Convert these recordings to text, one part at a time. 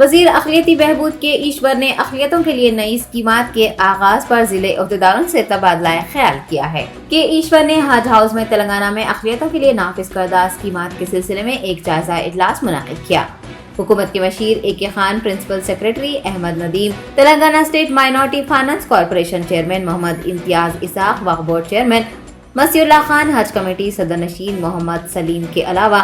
وزیر اقلیتی بہبود کے ایشور نے اقلیتوں کے لیے نئی اسکیمات کے آغاز پر ضلع عہدیداروں سے تبادلہ خیال کیا ہے کہ ایشور نے حج ہاؤس میں تلنگانہ میں اقلیتوں کے لیے نافذ کردہ اسکیمات کے سلسلے میں ایک جائزہ اجلاس منعقد کیا۔ حکومت کے مشیر A K Khan, principal secretary Ahmed Nadeem, Telangana state minority finance corporation chairman Mohammed Imtiaz Ishaq, وقف بورڈ چیئرمین مسیح اللہ خان، حج کمیٹی صدر نشین محمد سلیم کے علاوہ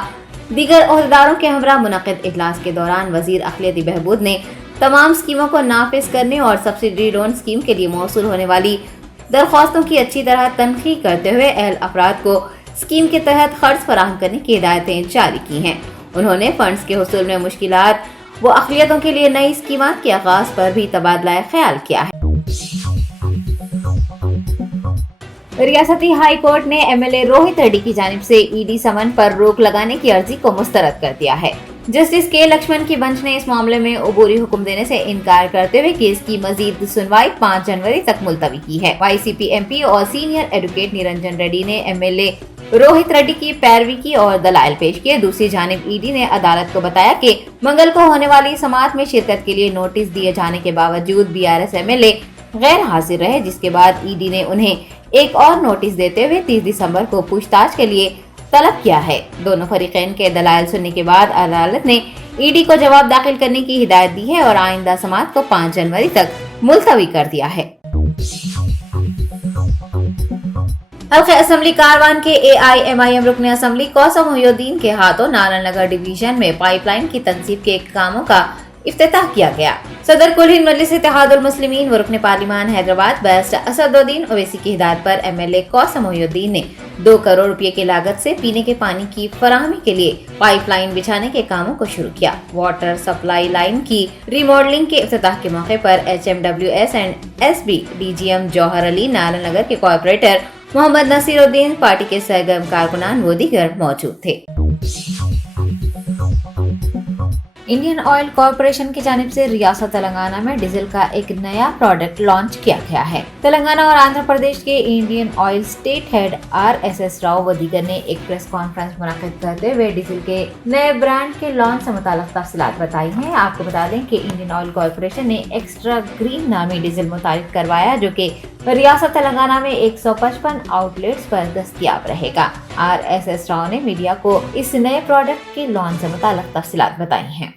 دیگر عہدیداروں کے ہمراہ منعقد اجلاس کے دوران وزیر اقلیتی بہبود نے تمام اسکیموں کو نافذ کرنے اور سبسڈی لون اسکیم کے لیے موصول ہونے والی درخواستوں کی اچھی طرح تنقیح کرتے ہوئے اہل افراد کو اسکیم کے تحت قرض فراہم کرنے کی ہدایتیں جاری کی ہیں۔ انہوں نے فنڈز کے حصول میں مشکلات و اقلیتوں کے لیے نئی اسکیمات کے آغاز پر بھی تبادلہ خیال کیا ہے۔ ریاستی ہائی کورٹ نے M L A Rohit Reddy کی جانب سے ای ڈی سمن پر روک لگانے کی عرضی کو مسترد کر دیا ہے۔ جسٹس کے لکشمن کی بنچ نے اس معاملے میں عبوری حکم دینے سے انکار کرتے ہوئے کیس کی مزید سنوائی 5 جنوری تک ملتوی کی ہے۔ وائی سی پی ایم پی اور سینئر ایڈوکیٹ نرنجن ریڈی نے M L A Rohit Reddy کی پیروی کی اور دلائل پیش کیے۔ دوسری جانب ای ڈی نے عدالت کو بتایا کہ منگل کو ہونے والی سماعت میں شرکت کے لیے نوٹس دیے جانے کے باوجود B R S M L A غیر حاضر رہے، جس کے بعد ای ڈی نے انہیں ایک اور نوٹس دیتے ہوئے 30 دسمبر کو پوچھ تاچھ کے لیے طلب کیا ہے۔ دونوں فریقین کے دلائل سننے کے بعد عدالت نے ای ڈی کو جواب داخل کرنے کی ہدایت دی ہے اور آئندہ سماعت کو 5 جنوری تک ملتوی کر دیا ہے۔ حلقہ اسمبلی کاروان کے اے آئی ایم آئی ایم رکن اسمبلی کوثر محی الدین کے ہاتھوں نارائن نگر ڈویژن میں پائپ لائن کی تنصیب کے کاموں کا افتتاح کیا گیا۔ صدر کل ہند مجلس اتحاد المسلمین و رکن پارلیمان حیدرآباد بیرسٹر اسد الدین اویسی کی ہدایت پر ایم ایل اے کوثر محی الدین نے 2 کروڑ روپے کی لاگت سے پینے کے پانی کی فراہمی کے لیے پائپ لائن بچھانے کے کاموں کو شروع کیا۔ واٹر سپلائی لائن کی ری ماڈلنگ کے افتتاح کے موقع پر H M W S and S B D G M Johar Ali, Narayan Nagar کے کارپوریٹر محمد نصیر الدین، پارٹی کے سرگرم کارکنان و دیگر موجود تھے۔ انڈین آئل کارپوریشن کی جانب سے ریاست تلنگانہ میں ڈیزل کا ایک نیا پروڈکٹ لانچ کیا گیا ہے۔ تلنگانہ اور آندھرا پردیش کے Indian Oil state head R S S Rao و دیگر نے ایک پریس کانفرنس منعقد کرتے ہوئے ڈیزل کے نئے برانڈ کے لانچ سے متعلق تفصیلات بتائی ہیں۔ آپ کو بتا دیں کہ انڈین آئل کارپوریشن نے ایکسٹرا گرین نامی ڈیزل متعارف کروایا، جو کہ ریاست تلنگانہ میں 155 آؤٹ لیٹس پر دستیاب رہے گا۔ آر ایس ایس راؤ نے میڈیا کو اس نئے پروڈکٹ کے لانچ سے متعلق تفصیلات بتائی ہیں۔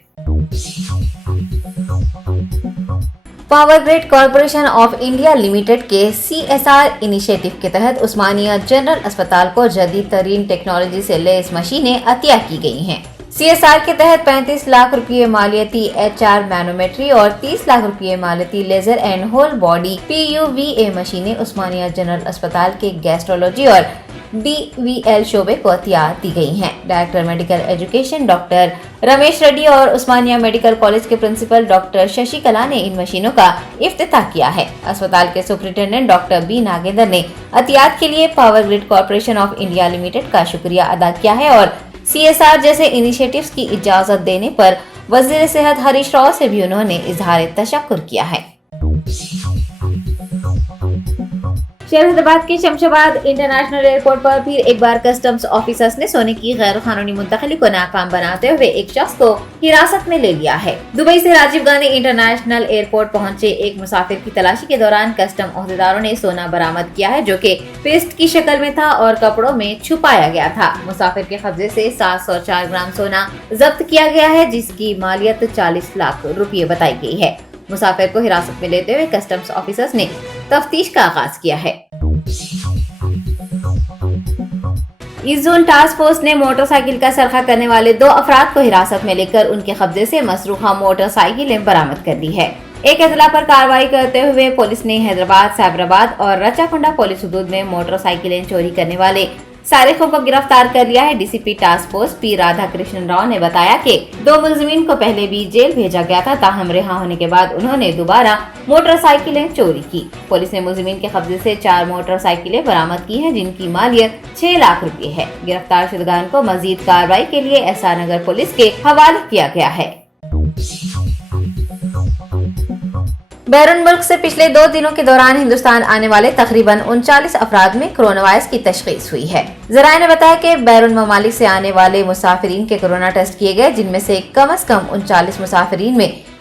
Power Grid Corporation of India Limited کے سی ایس آر انیشیٹو کے تحت عثمانیہ جنرل اسپتال کو جدید ترین ٹیکنالوجی سے لیس مشینیں عطیہ کی گئی ہیں۔ سی ایس آر کے تحت 35 لاکھ روپے مالیتی ایچ آر مینومیٹری اور 30 لاکھ روپے مالیتی laser and whole body P U V A مشینیں عثمانیہ جنرل اسپتال کے گیسٹرولوجی اور ڈی وی ایل شعبے کو عطیہ دی گئی ہیں۔ Director medical education doctor Ramesh ready اور عثمانیہ میڈیکل کالج کے پرنسپل ڈاکٹر ششی کلا نے ان مشینوں کا افتتاح کیا ہے۔ اسپتال کے سپرنٹینڈنٹ ڈاکٹر بی ناگیندر نے عطیات کے لیے Power Grid Corporation of India Limited کا شکریہ ادا کیا ہے اور سی ایس آر جیسے انیشیٹوز کی اجازت دینے پر وزیر صحت ہریش راؤ سے بھی انہوں نے اظہار تشکر کیا ہے۔ شہر حیدرآباد کے شمشاباد انٹرنیشنل ایئرپورٹ پر پھر ایک بار کسٹمز آفیسرز نے سونے کی غیر قانونی منتقلی کو ناکام بناتے ہوئے ایک شخص کو حراست میں لے لیا ہے۔ دبئی سے راجیو گاندھی انٹرنیشنل ایئرپورٹ پہنچے ایک مسافر کی تلاشی کے دوران کسٹم عہدیداروں نے سونا برآمد کیا ہے، جو کہ پیسٹ کی شکل میں تھا اور کپڑوں میں چھپایا گیا تھا۔ مسافر کے قبضے سے 704 گرام سونا ضبط کیا گیا ہے، جس کی مالیت 40 لاکھ روپے بتائی گئی ہے۔ مسافر کو حراست میں لیتے ہوئے کسٹمز آفیسرز نے تفتیش کا آغاز کیا ہے۔ ایسٹ زون ٹاسک فورس نے موٹر سائیکل کا سرقہ کرنے والے 2 افراد کو حراست میں لے کر ان کے قبضے سے مسروقہ موٹر سائیکلیں برآمد کر لی ہے۔ ایک اطلاع پر کارروائی کرتے ہوئے پولیس نے حیدرآباد، سائبرآباد اور رچا کنڈا پولیس حدود میں موٹر سائیکلیں چوری کرنے والے سارقوں کو گرفتار کر لیا ہے۔ ڈی سی پی ٹاسک فورس پی رادھا کرشن راؤ نے بتایا کہ 2 ملزمین کو پہلے بھی جیل بھیجا گیا تھا، تاہم رہا ہونے کے بعد انہوں نے دوبارہ موٹر سائیکلیں چوری کی۔ پولیس نے ملزمین کے قبضے سے 4 موٹر سائیکلیں برآمد کی ہیں، جن کی مالیت 6 لاکھ روپے ہے۔ گرفتار شدگان کو مزید کارروائی کے لیے ایس آر نگر پولیس کے حوالے کیا گیا ہے۔ بیرون ملک سے پچھلے 2 دنوں کے دوران ہندوستان آنے والے تقریباً 39 افراد میں کرونا وائرس کی تشخیص ہوئی ہے۔ ذرائع نے بتایا کہ بیرون ممالک سے آنے والے مسافرین کے کرونا ٹیسٹ کیے گئے، جن میں سے کم از کم 39 مسافرین میں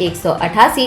188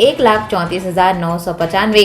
1,34,995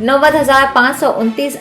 90,529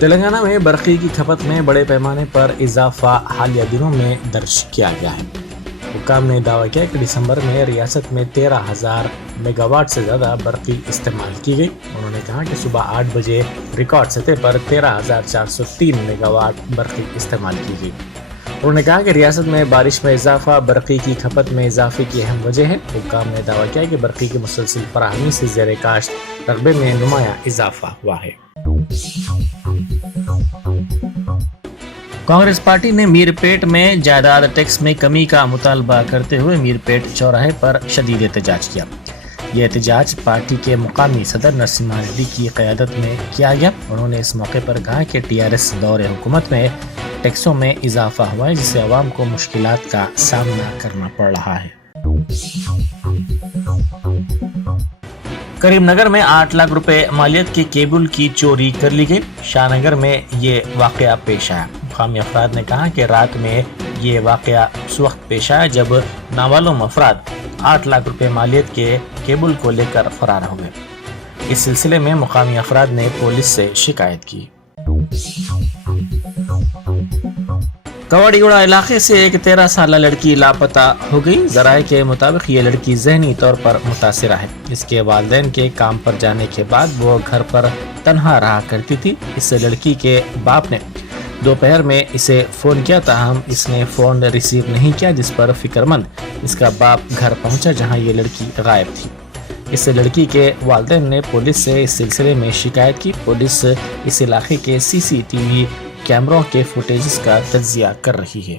تلنگانہ میں برقی کی کھپت میں بڑے پیمانے پر اضافہ حالیہ دنوں میں درج کیا گیا ہے۔ حکام نے دعویٰ کیا کہ دسمبر میں ریاست میں 13,000 میگا واٹ سے زیادہ برقی استعمال کی گئی۔ انہوں نے کہا کہ صبح 8 بجے ریکارڈ سطح پر 13,403 میگا واٹ برقی استعمال کی گئی۔ انہوں نے کہا کہ ریاست میں بارش میں اضافہ برقی کی کھپت میں اضافے کی اہم وجہ ہے۔ حکام نے دعویٰ کیا کہ برقی کی مسلسل فراہمی سے زیر کاشت رقبے میں نمایاں اضافہ ہوا ہے۔ کانگریس پارٹی نے میر پیٹ میں جائیداد ٹیکس میں کمی کا مطالبہ کرتے ہوئے میر پیٹ چوراہے پر شدید احتجاج کیا۔ یہ احتجاج پارٹی کے مقامی صدر نرسمہا ریڈی کی قیادت میں کیا گیا۔ انہوں نے اس موقع پر کہا کہ TRS دور حکومت میں ٹیکسوں میں اضافہ ہوا ہے، جس سے عوام کو مشکلات کا سامنا کرنا پڑ رہا ہے۔ کریم نگر میں 8 لاکھ روپے مالیت کے کیبل کی چوری کر لی گئی۔ شاہ نگر میں یہ واقعہ پیش آیا۔ مقامی افراد نے کہا کہ رات میں یہ واقعہ اس وقت پیش آیا جب نامعلوم افراد 8 لاکھ روپے مالیت کے کیبل کو لے کر فرار ہو گئے۔ اس سلسلے میں مقامی افراد نے پولیس سے شکایت کی۔ کواڑی گوڑا علاقے سے ایک 13 سالہ لڑکی لاپتہ ہو گئی۔ ذرائع کے مطابق یہ لڑکی ذہنی طور پر متاثرہ ہے۔ اس کے والدین کے کام پر جانے کے بعد وہ گھر پر تنہا رہا کرتی تھی۔ اس لڑکی کے باپ نے دوپہر میں اسے فون کیا، تاہم اس نے فون ریسیو نہیں کیا، جس پر فکر مند اس کا باپ گھر پہنچا جہاں یہ لڑکی غائب تھی۔ اس لڑکی کے والدین نے پولیس سے اس سلسلے میں شکایت کی۔ پولیس اس علاقے کے CCTV کیمروں کے فوٹیجز کا تجزیہ کر رہی ہے۔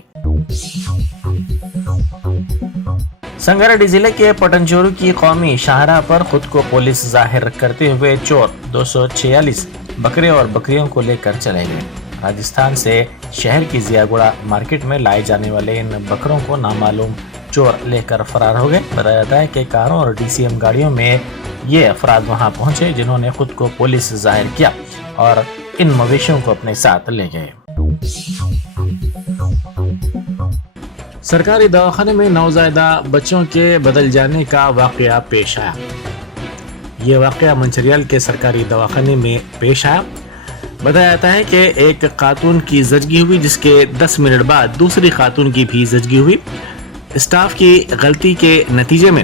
سنگاریڈی ضلع کے پٹنچورو کی قومی شاہراہ پر خود کو پولیس ظاہر کرتے ہوئے چور 246 بکرے اور بکریوں کو لے کر چلے گئے۔ راجستھان سے شہر کی زیاگوڑا مارکیٹ میں لائے جانے والے ان بکروں کو نامعلوم چور لے کر فرار ہو گئے۔ بتایا جاتا ہے کہ کاروں اور DCM گاڑیوں میں یہ افراد وہاں پہنچے جنہوں نے خود کو پولیس ظاہر کیا اور ان مویشیوں کو اپنے ساتھ لے گئے۔ سرکاری دواخانے میں نوزائیدہ بچوں کے بدل جانے کا واقعہ پیش آیا۔ یہ واقعہ منچریال کے سرکاری دواخانے میں پیش آیا۔ بتایا جاتا ہے کہ ایک خاتون کی زچگی ہوئی، جس کے 10 منٹ بعد دوسری خاتون کی بھی زچگی ہوئی۔ اسٹاف کی غلطی کے نتیجے میں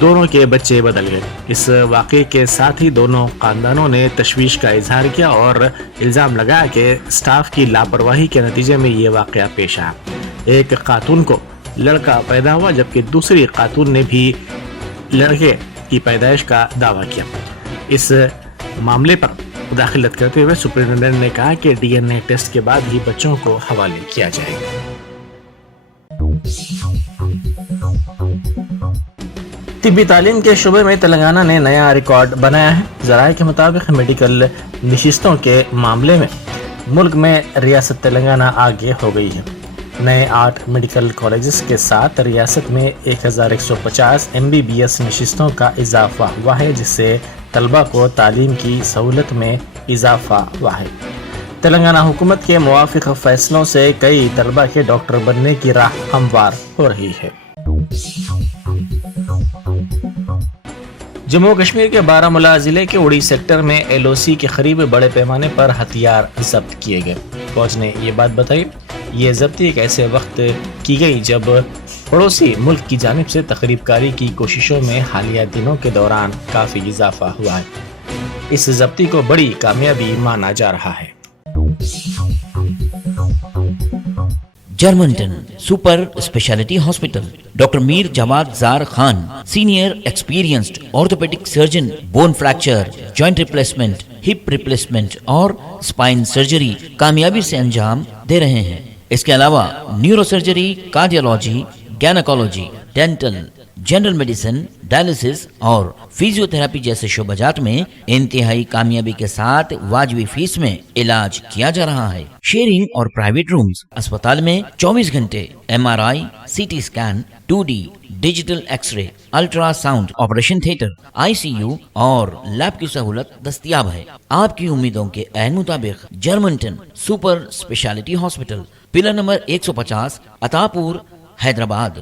دونوں کے بچے بدل گئے۔ اس واقعے کے ساتھ ہی دونوں خاندانوں نے تشویش کا اظہار کیا اور الزام لگایا کہ اسٹاف کی لاپرواہی کے نتیجے میں یہ واقعہ پیش آیا۔ ایک خاتون کو لڑکا پیدا ہوا جبکہ دوسری خاتون نے بھی لڑکے کی پیدائش کا دعویٰ کیا۔ اس معاملے پر مداخلت کرتے ہوئے سپرنٹینڈنٹ نے کہا کہ DNA ٹیسٹ کے بعد ہی بچوں کو حوالے کیا جائے گا۔ طبی تعلیم کے شعبے میں تلنگانہ نے نیا ریکارڈ بنایا ہے۔ ذرائع کے مطابق میڈیکل نشستوں کے معاملے میں ملک میں ریاست تلنگانہ آگے ہو گئی ہے۔ نئے 8 میڈیکل کالجز کے ساتھ ریاست میں 1150 MBBS نشستوں کا اضافہ ہوا ہے، جس سے طلبہ کو تعلیم کی سہولت میں اضافہ ہوا ہے۔ تلنگانہ حکومت کے موافق فیصلوں سے کئی طلبہ کے ڈاکٹر بننے کی راہ ہموار ہو رہی ہے۔ جموں کشمیر کے بارہمولہ ضلع کے اڑی سیکٹر میں LOC کے قریب بڑے پیمانے پر ہتھیار ضبط کیے گئے۔ فوج نے یہ بات بتائی۔ یہ ضبطی ایک ایسے وقت کی گئی جب پڑوسی ملک کی جانب سے تخریب کاری کی کوششوں میں حالیہ دنوں کے دوران کافی اضافہ ہوا ہے۔ اس ضبطی کو بڑی کامیابی مانا جا رہا ہے۔ جرمنٹن super speciality hospital, doctor Mir Jawad Zar Khan, senior experienced orthopaedic surgeon, bone fracture, joint replacement, hip replacement اور اسپائن سرجری کامیابی سے انجام دے رہے ہیں۔ اس کے علاوہ neurosurgery, cardiology, gynaecology, dental, general medicine, dialysis اور فزیو تھراپی جیسے شعبہ جات میں انتہائی کامیابی کے ساتھ واجبی فیس میں علاج کیا جا رہا ہے۔ شیئرنگ اور پرائیویٹ رومز، اسپتال میں 24 گھنٹے MRI، CT scan, 2D digital X ray, ultra sound, operation theatre, ICU اور لیب کی سہولت دستیاب ہے۔ آپ کی امیدوں کے عین مطابق جرمنٹن super speciality hospital, pillar number 150، Attapur, Hyderabad.